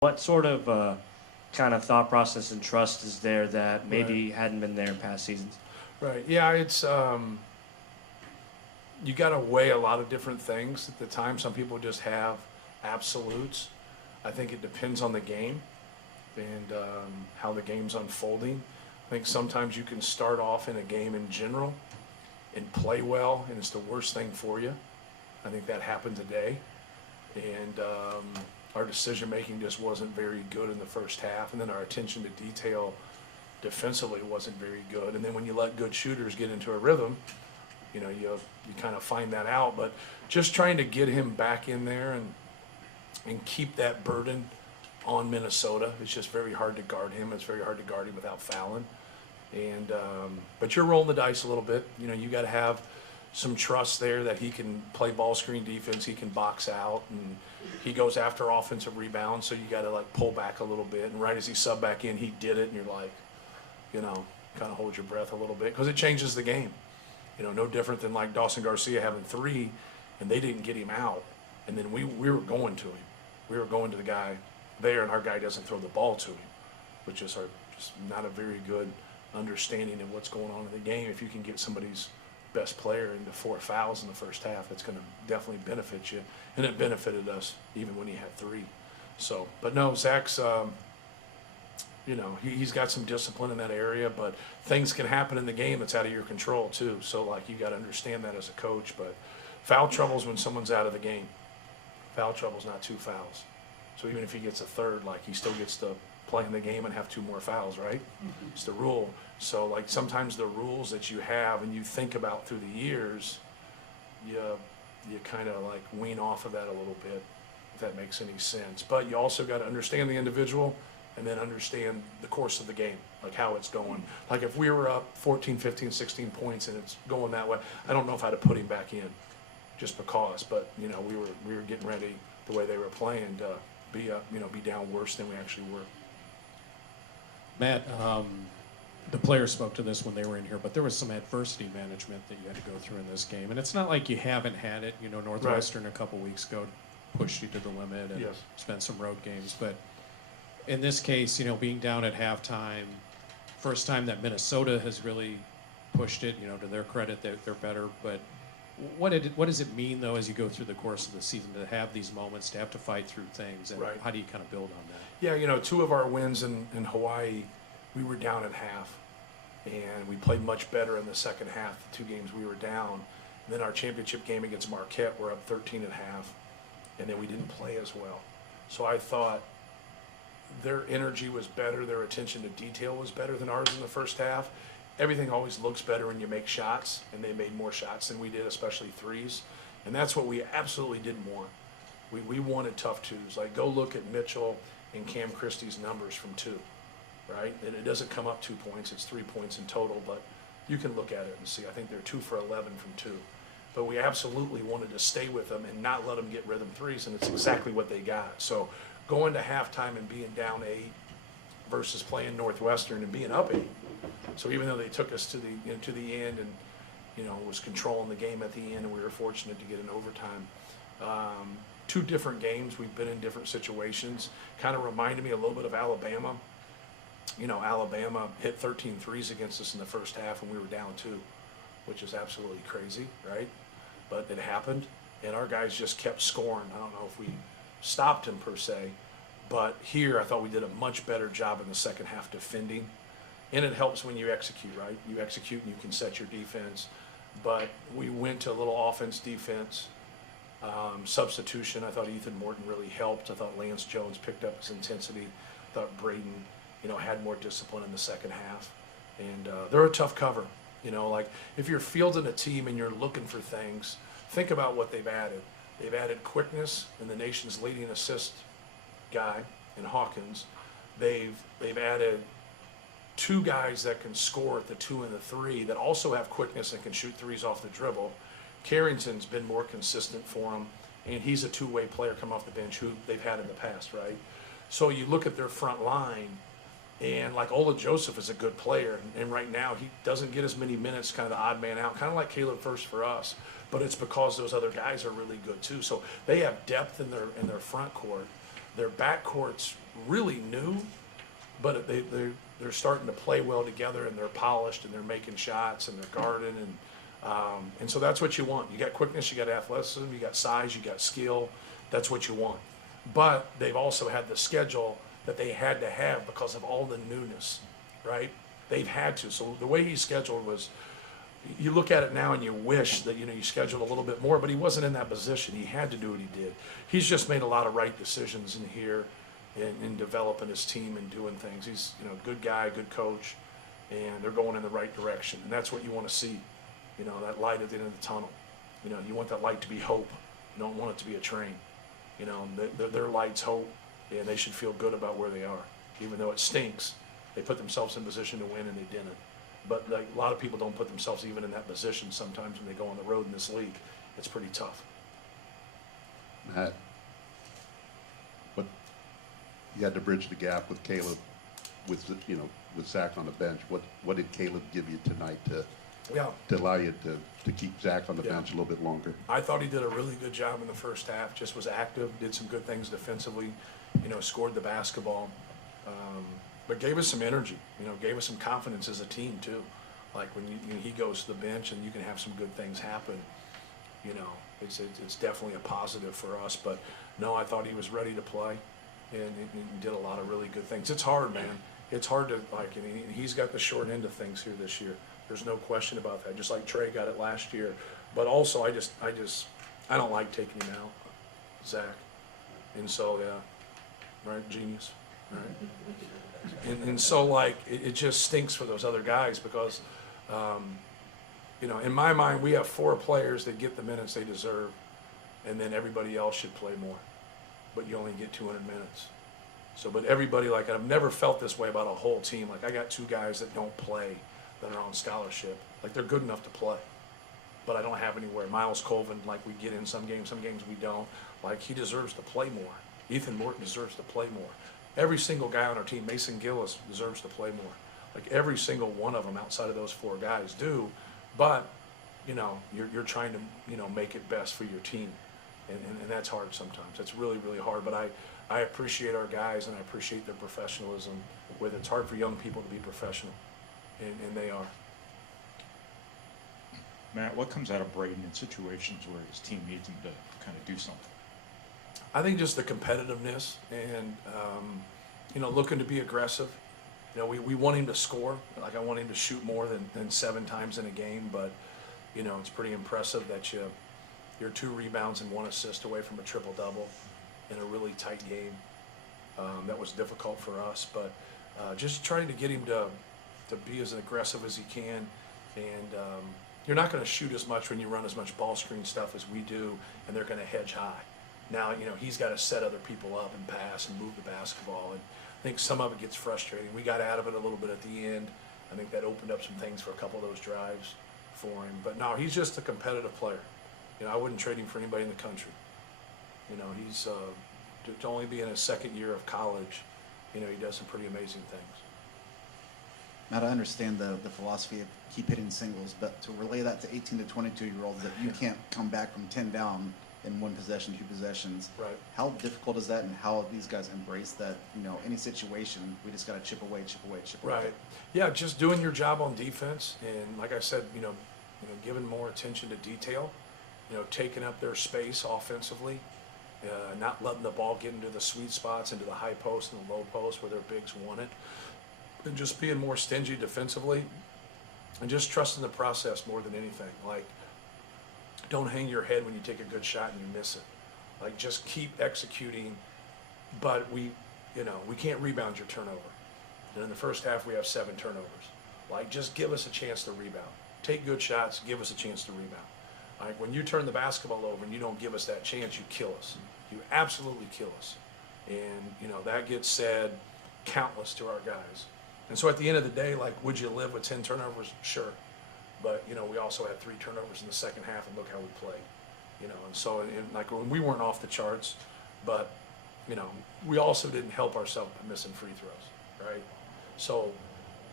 What sort of kind of thought process and trust is there that maybe Right. hadn't been there in past seasons? Right. Yeah, it's you got to weigh a lot of different things at the time. Some people just have absolutes. I think it depends on the game and how the game's unfolding. I think sometimes you can start off in a game in general and play well, and it's the worst thing for you. I think that happened today, and our decision making just wasn't very good in the first half, and then our attention to detail defensively wasn't very good. And then when you let good shooters get into a rhythm, you kind of find that out. But just trying to get him back in there and keep that burden on Minnesota. It's just very hard to guard him. It's very hard to guard him without fouling. And but you're rolling the dice a little bit. You got to have some trust there that he can play ball screen defense. He can box out, and he goes after offensive rebounds. So you got to like pull back a little bit. And right as he subbed back in, he did it, and you're like, kind of hold your breath a little bit because it changes the game. No different than like Dawson Garcia having three, and they didn't get him out, and then we were going to him. We were going to the guy there, and our guy doesn't throw the ball to him, which is just not a very good understanding of what's going on in the game. If you can get somebody's best player into 4 fouls in the first half, that's going to definitely benefit you, and it benefited us even when he had 3. So, but no, Zach's. He's got some discipline in that area, but things can happen in the game that's out of your control too. So like you got to understand that as a coach. But foul trouble's when someone's out of the game. Foul trouble's not 2 fouls. So even if he gets a third, like he still gets to play in the game and have 2 more fouls, right? Mm-hmm. It's the rule. So like sometimes the rules that you have and you think about through the years, you kind of like wean off of that a little bit, if that makes any sense. But you also got to understand the individual and then understand the course of the game, like how it's going. Like if we were up 14, 15, 16 points and it's going that way, I don't know if I'd have put him back in just because, but we were getting ready the way they were playing to be down worse than we actually were. Matt, the players spoke to this when they were in here, but there was some adversity management that you had to go through in this game. And it's not like you haven't had it. Northwestern a couple weeks ago pushed you to the limit and Yes. spent some road games. But in this case, being down at halftime, first time that Minnesota has really pushed it, to their credit, they're better. But what does it mean, though, as you go through the course of the season to have these moments, to have to fight through things? And Right. How do you kind of build on that? Yeah, 2 of our wins in Hawaii, we were down at half, and we played much better in the second half, the 2 games we were down. And then our championship game against Marquette, we're up 13 at half, and then we didn't play as well. So I thought their energy was better, their attention to detail was better than ours in the first half. Everything always looks better when you make shots, and they made more shots than we did, especially threes. And that's what we absolutely didn't want. We wanted tough 2s. Like, go look at Mitchell and Cam Christie's numbers from 2, right? And it doesn't come up 2 points, it's 3 points in total, but you can look at it and see. I think they're 2 for 11 from 2. But we absolutely wanted to stay with them and not let them get rhythm threes, and it's exactly what they got. So going to halftime and being down 8 versus playing Northwestern and being up 8. So even though they took us to the end and was controlling the game at the end, and we were fortunate to get an overtime. 2 different games. We've been in different situations. Kind of reminded me a little bit of Alabama. Alabama hit 13 threes against us in the first half, and we were down 2, which is absolutely crazy, right? But it happened, and our guys just kept scoring. I don't know if we stopped him per se, but here I thought we did a much better job in the second half defending. And it helps when you execute, right? You execute and you can set your defense. But we went to a little offense defense substitution. I thought Ethan Morton really helped. I thought Lance Jones picked up his intensity. I thought Braden, had more discipline in the second half. And they're a tough cover. Like if you're fielding a team and you're looking for things, think about what they've added. They've added quickness in the nation's leading assist guy in Hawkins. They've added 2 guys that can score at the 2 and the 3 that also have quickness and can shoot threes off the dribble. Carrington's been more consistent for them, and he's a 2-way player come off the bench who they've had in the past, right? So you look at their front line, and like Ola Joseph is a good player, and right now he doesn't get as many minutes, kind of the odd man out, kind of like Caleb First for us, but it's because those other guys are really good too. So they have depth in their front court their backcourt's really new, but they're starting to play well together, and they're polished, and they're making shots, and they're guarding, and so that's what you want. You got quickness, you got athleticism, you got size, you got skill. That's what you want. But they've also had the schedule that they had to have because of all the newness, right? They've had to. So the way he scheduled was, you look at it now and you wish that, you scheduled a little bit more, but he wasn't in that position. He had to do what he did. He's just made a lot of right decisions in here in developing his team and doing things. He's, a good guy, good coach, and they're going in the right direction. And that's what you want to see, that light at the end of the tunnel. You want that light to be hope. You don't want it to be a train. Their light's hope, and they should feel good about where they are. Even though it stinks, they put themselves in position to win, and they didn't. But a lot of people don't put themselves even in that position sometimes when they go on the road in this league. It's pretty tough. Matt, but you had to bridge the gap with Caleb, with Zach on the bench. What did Caleb give you tonight to allow you to keep Zach on the bench a little bit longer? I thought he did a really good job in the first half. Just was active, did some good things defensively. Scored the basketball. But gave us some energy, gave us some confidence as a team too. Like when he goes to the bench and you can have some good things happen, it's definitely a positive for us. But no, I thought he was ready to play and did a lot of really good things. It's hard, man. It's hard to and he's got the short end of things here this year. There's no question about that. Just like Trey got it last year. But also I don't like taking him out, Zach. And so, right, genius, right? And so, it just stinks for those other guys because, in my mind, we have 4 players that get the minutes they deserve, and then everybody else should play more. But you only get 200 minutes. So, but everybody, I've never felt this way about a whole team. I got 2 guys that don't play that are on scholarship. They're good enough to play. But I don't have anywhere. Miles Colvin, we get in some games we don't. He deserves to play more. Ethan Morton deserves to play more. Every single guy on our team, Mason Gillis, deserves to play more. Every single one of them outside of those 4 guys do. But, you're trying to, make it best for your team. And that's hard sometimes. That's really, really hard. But I appreciate our guys, and I appreciate their professionalism. Whether it's hard for young people to be professional, and they are. Matt, what comes out of Braden in situations where his team needs him to kind of do something? I think just the competitiveness and, looking to be aggressive. We want him to score. I want him to shoot more than 7 times in a game, but, it's pretty impressive that you're 2 rebounds and 1 assist away from a triple-double in a really tight game. That was difficult for us, but just trying to get him to be as aggressive as he can. And you're not going to shoot as much when you run as much ball screen stuff as we do, and they're going to hedge high. Now, he's got to set other people up and pass and move the basketball, and I think some of it gets frustrating. We got out of it a little bit at the end. I think that opened up some things for a couple of those drives for him. But no, he's just a competitive player. I wouldn't trade him for anybody in the country. He's to only be in his 2nd year of college. He does some pretty amazing things. Matt, I understand the philosophy of keep hitting singles, but to relay that to 18 to 22-year-olds that you can't come back from 10 down in 1 possession, 2 possessions. Right. How difficult is that, and how these guys embrace that? Any situation, we just got to chip away. Right. Yeah, just doing your job on defense, and like I said, giving more attention to detail. Taking up their space offensively, not letting the ball get into the sweet spots, into the high post and the low post where their bigs want it, and just being more stingy defensively, and just trusting the process more than anything. Don't hang your head when you take a good shot and you miss it. Just keep executing, but we can't rebound your turnover. And in the first half, we have 7 turnovers. Just give us a chance to rebound. Take good shots, give us a chance to rebound. When you turn the basketball over and you don't give us that chance, you kill us. You absolutely kill us. And, that gets said countless to our guys. And so at the end of the day, would you live with 10 turnovers? Sure. But, we also had 3 turnovers in the second half, and look how we played. And so, when we weren't off the charts, but, we also didn't help ourselves by missing free throws, right? So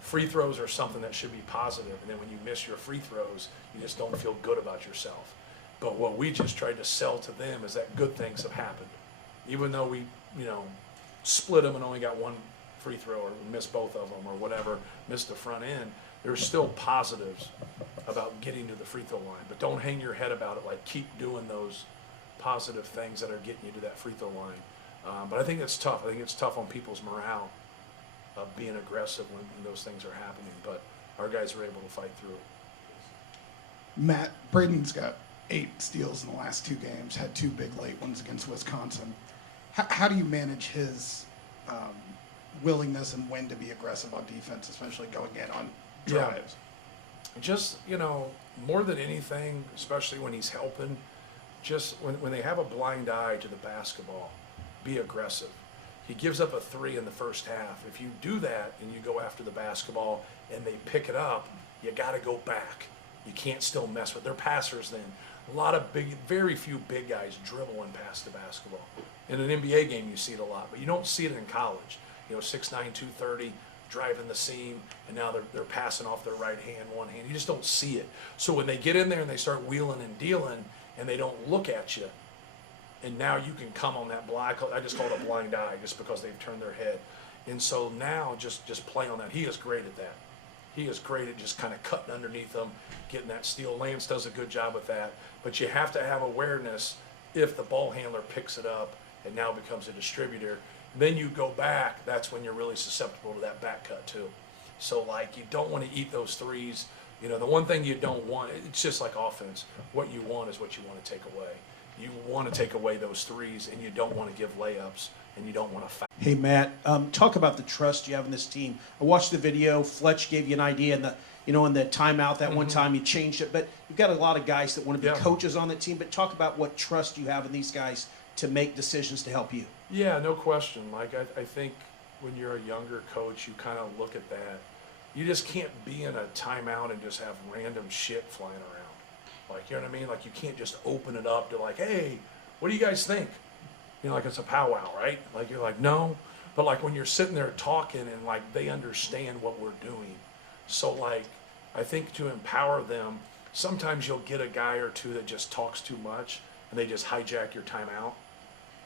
free throws are something that should be positive, and then when you miss your free throws, you just don't feel good about yourself. But what we just tried to sell to them is that good things have happened. Even though we split them and only got one free throw or missed both of them or whatever, missed the front end, there's still positives about getting to the free throw line. But don't hang your head about it. Like, keep doing those positive things that are getting you to that free throw line. But I think it's tough. I think it's tough on people's morale of being aggressive when those things are happening. But our guys are able to fight through it. Matt, Braden's got 8 steals in the last 2 games, had 2 big late ones against Wisconsin. How do you manage his willingness and when to be aggressive on defense, especially going in on drives? Just, more than anything, especially when he's helping, just when they have a blind eye to the basketball, be aggressive. He gives up a 3 in the first half. If you do that and you go after the basketball and they pick it up, you got to go back. You can't still mess with their passers then. A lot of very few big guys dribbling past the basketball. In an NBA game, you see it a lot, but you don't see it in college. 6'9", 230, driving the seam, and now they're passing off their right hand, one hand. You just don't see it. So when they get in there and they start wheeling and dealing, and they don't look at you, and now you can come on that blind. I just call it a blind eye, just because they've turned their head. And so now just play on that. He is great at that. He is great at just kind of cutting underneath them, getting that steal. Lance does a good job with that. But you have to have awareness if the ball handler picks it up and now becomes a distributor. Then you go back, that's when you're really susceptible to that back cut too. So, you don't want to eat those threes. The one thing you don't want, it's just like offense. What you want is what you want to take away. You want to take away those threes, and you don't want to give layups, and you don't want to foul. Hey, Matt, talk about the trust you have in this team. I watched the video. Fletch gave you an idea, and in the timeout that one time you changed it. But you've got a lot of guys that want to be coaches on the team. But talk about what trust you have in these guys to make decisions to help you. Yeah, no question. I think when you're a younger coach, you kind of look at that. You just can't be in a timeout and just have random shit flying around. You know what I mean? You can't just open it up to hey, what do you guys think? It's a powwow, right? You're like, no. But when you're sitting there talking and they understand what we're doing. So I think to empower them, sometimes you'll get a guy or two that just talks too much and they just hijack your timeout.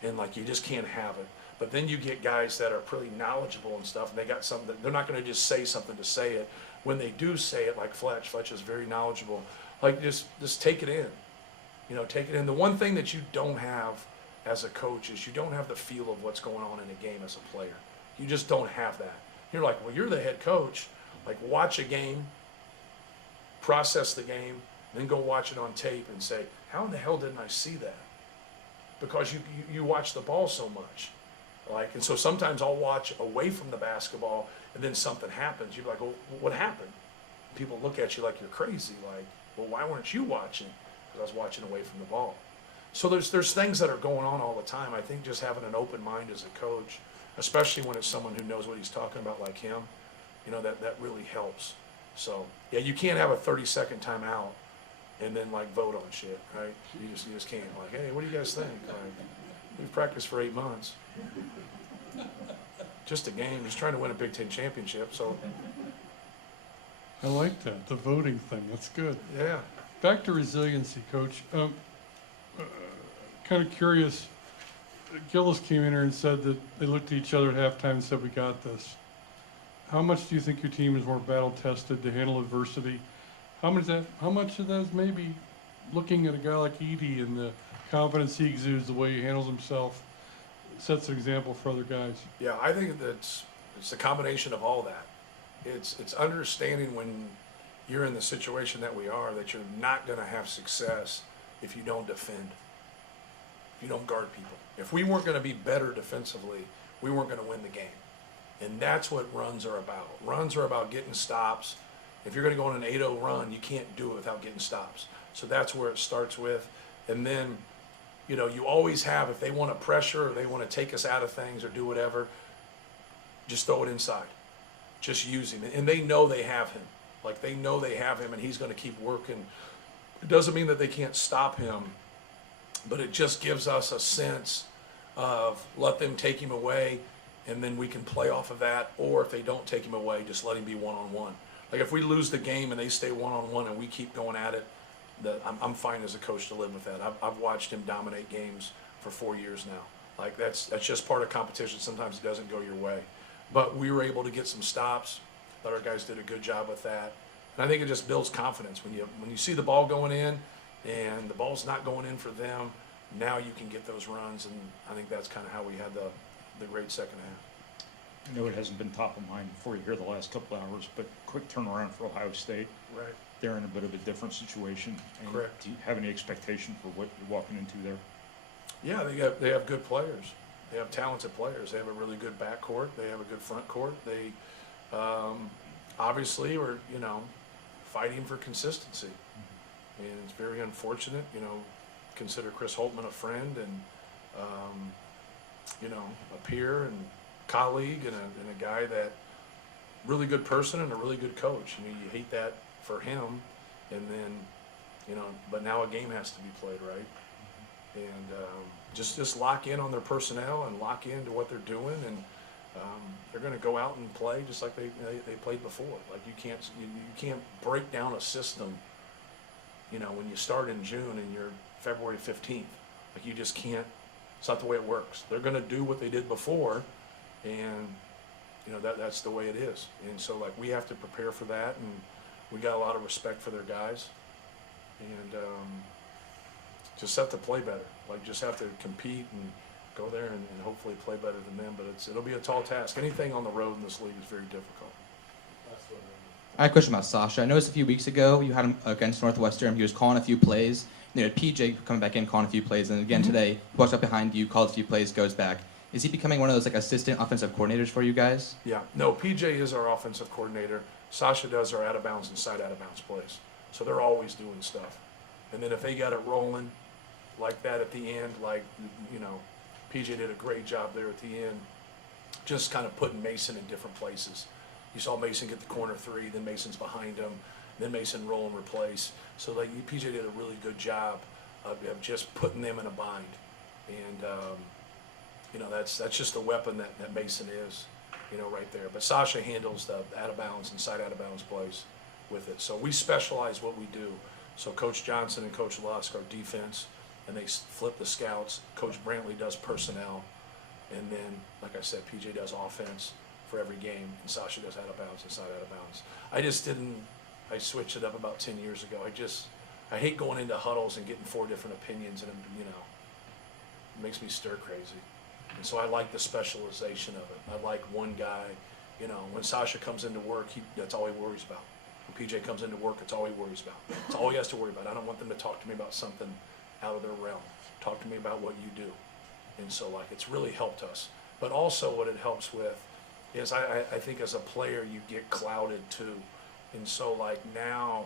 And you just can't have it. But then you get guys that are pretty knowledgeable and stuff, and they got something that they're not going to just say something to say it. When they do say it, like Fletch is very knowledgeable. Just take it in. Take it in. The one thing that you don't have as a coach is you don't have the feel of what's going on in a game as a player. You just don't have that. You're well, you're the head coach. Watch a game, process the game, then go watch it on tape and say, how in the hell didn't I see that? Because you watch the ball so much. And so sometimes I'll watch away from the basketball and then something happens. You're like, well, what happened? People look at you like you're crazy. Well, why weren't you watching? Because I was watching away from the ball. So there's things that are going on all the time. I think just having an open mind as a coach, especially when it's someone who knows what he's talking about like him, that really helps. So, yeah, you can't have a 30-second timeout and then vote on shit, right? You just can't. Hey, what do you guys think? We've practiced for 8 months. Just a game, just trying to win a Big Ten championship. So, I like that, the voting thing. That's good. yeah. Back to resiliency, Coach. Kind of curious. Gillis came in here and said that they looked at each other at halftime and said, "We got this." How much do you think your team is more battle tested to handle adversity? How much of that is maybe looking at a guy like Edey and the confidence he exudes, the way he handles himself, sets an example for other guys? Yeah, I think it's a combination of all that. It's understanding when you're in the situation that we are that you're not going to have success if you don't defend, if you don't guard people. If we weren't going to be better defensively, we weren't going to win the game. And that's what runs are about. Runs are about getting stops. If you're going to go on an 8-0 run, you can't do it without getting stops. So that's where it starts with. And then, you always have, if they want to pressure or they want to take us out of things or do whatever, just throw it inside. Just use him. And they know they have him. They know they have him and he's going to keep working. It doesn't mean that they can't stop him, but it just gives us a sense of let them take him away and then we can play off of that. Or if they don't take him away, just let him be one-on-one. If we lose the game and they stay one-on-one and we keep going at it, I'm fine as a coach to live with that. I've watched him dominate games for 4 years now. Like that's just part of competition. Sometimes it doesn't go your way. But we were able to get some stops. Thought our guys did a good job with that. And I think it just builds confidence when you see the ball going in and the ball's not going in for them. Now you can get those runs, and I think that's kind of how we had the great second half. I know it hasn't been top of mind for you here the last couple hours, but quick turnaround for Ohio State. Right. They're in a bit of a different situation. And Correct. do you have any expectation for what you're walking into there? Yeah, they have good players. They have talented players. They have a really good backcourt. They have a good front court. They obviously are, fighting for consistency. And it's very unfortunate, consider Chris Holtman a friend and, a peer and colleague and a guy that really good person and a really good coach. You hate that for him, and then, but now a game has to be played, right? And just lock in on their personnel and lock into what they're doing, and they're going to go out and play just like they played before. Like you can't break down a system. When you start in June and you're February 15th, like you just can't. It's not the way it works. They're going to do what they did before, and that's the way it is. And so like we have to prepare for that, and we got a lot of respect for their guys, and just have to play better. Like just have to compete and go there and hopefully play better than them. But it'll be a tall task. Anything on the road in this league is very difficult. I had a question about Sasha. I noticed a few weeks ago you had him against Northwestern. He was calling a few plays. You had PJ coming back in, calling a few plays, and again today, he walks up behind you, calls a few plays, goes back. Is he becoming one of those like assistant offensive coordinators for you guys? Yeah. No, PJ is our offensive coordinator. Sasha does our out of bounds and side out of bounds plays. So they're always doing stuff. And then if they got it rolling like that at the end, PJ did a great job there at the end, just kind of putting Mason in different places. You saw Mason get the corner three, then Mason's behind him, then Mason roll and replace. So PJ did a really good job of just putting them in a bind. And that's just a weapon that Mason is, right there. But Sasha handles the out of bounds and side out of bounds plays with it. So we specialize what we do. So Coach Johnson and Coach Lusk are defense, and they flip the scouts. Coach Brantley does personnel, and then, like I said, PJ does offense for every game, and Sasha does out of bounds and side out of bounds. I switched it up about 10 years ago. I hate going into huddles and getting 4 different opinions, and it makes me stir crazy. And so I like the specialization of it. I like one guy, when Sasha comes into work, that's all he worries about. When PJ comes into work, it's all he worries about. It's all he has to worry about. I don't want them to talk to me about something out of their realm. Talk to me about what you do. And so it's really helped us. But also what it helps with is I think as a player you get clouded too. And so now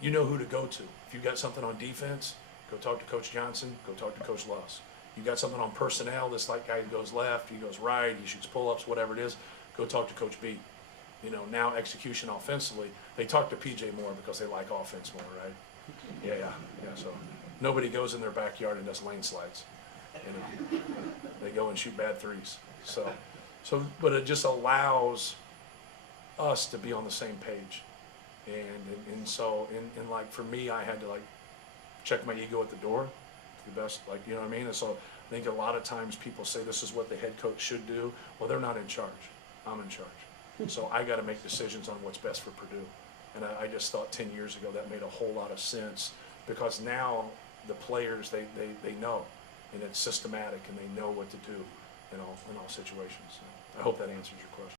you know who to go to. If you got something on defense, go talk to Coach Johnson, go talk to Coach Lusk. You got something on personnel, this guy goes left, he goes right, he shoots pull-ups, whatever it is, go talk to Coach B. Now execution offensively, they talk to PJ more because they like offense more, right? Yeah. So nobody goes in their backyard and does lane slides. They go and shoot bad threes. But it just allows us to be on the same page. And so for me, I had to check my ego at the door, the best, you know what I mean? And so I think a lot of times people say this is what the head coach should do. Well, they're not in charge. I'm in charge. So I got to make decisions on what's best for Purdue. And I just thought 10 years ago that made a whole lot of sense, because now the players, they know, and it's systematic, and they know what to do in all situations. So I hope that answers your question.